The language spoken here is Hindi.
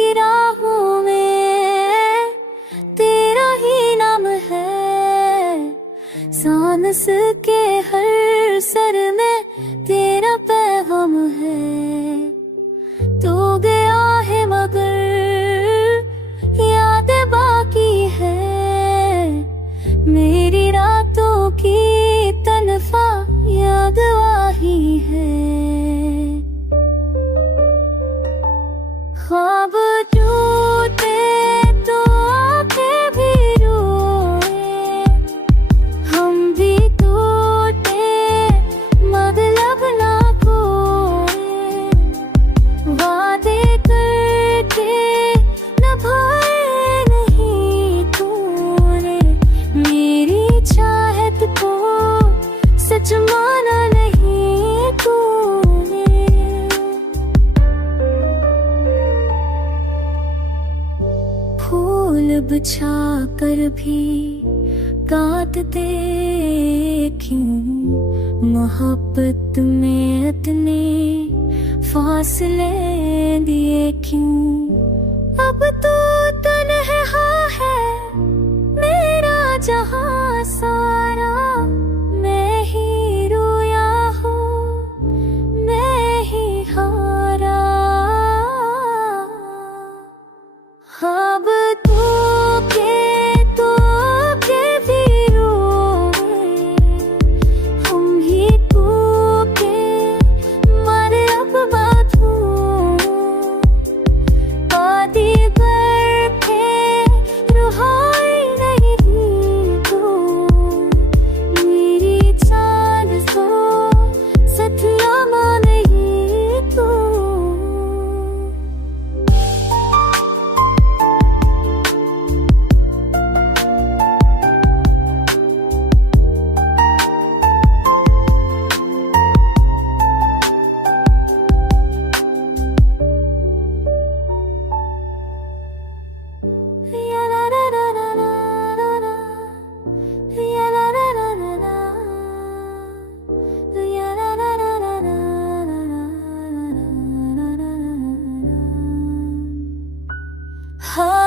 की राहों में तेरा ही नाम है, सांस के हर सर में तेरा पैगाम है। तू गया है मगर यादें बाकी है, मेरी रातों की तनफा याद आही है। ख्वाब टूटे तो आंखें भी रोए, हम भी टूटे मतलब ना खोए, वादे करके निभाए नहीं तूने, मेरी चाहत को सच माना नहीं तूने। फूल बिछा कर भी काटते क्यों, मोहब्बत में इतने फासले दिए क्यों। अब तो तन्हा है मेरा जहां सारा, मैं ही रोया हूँ मैं ही हारा। अब तो के भी रोए, हम ही तो के मरे अब बातों, आदि बैठे रुहाई नहीं तो, मेरी चांद सो सतनामा नहीं तो। हाँ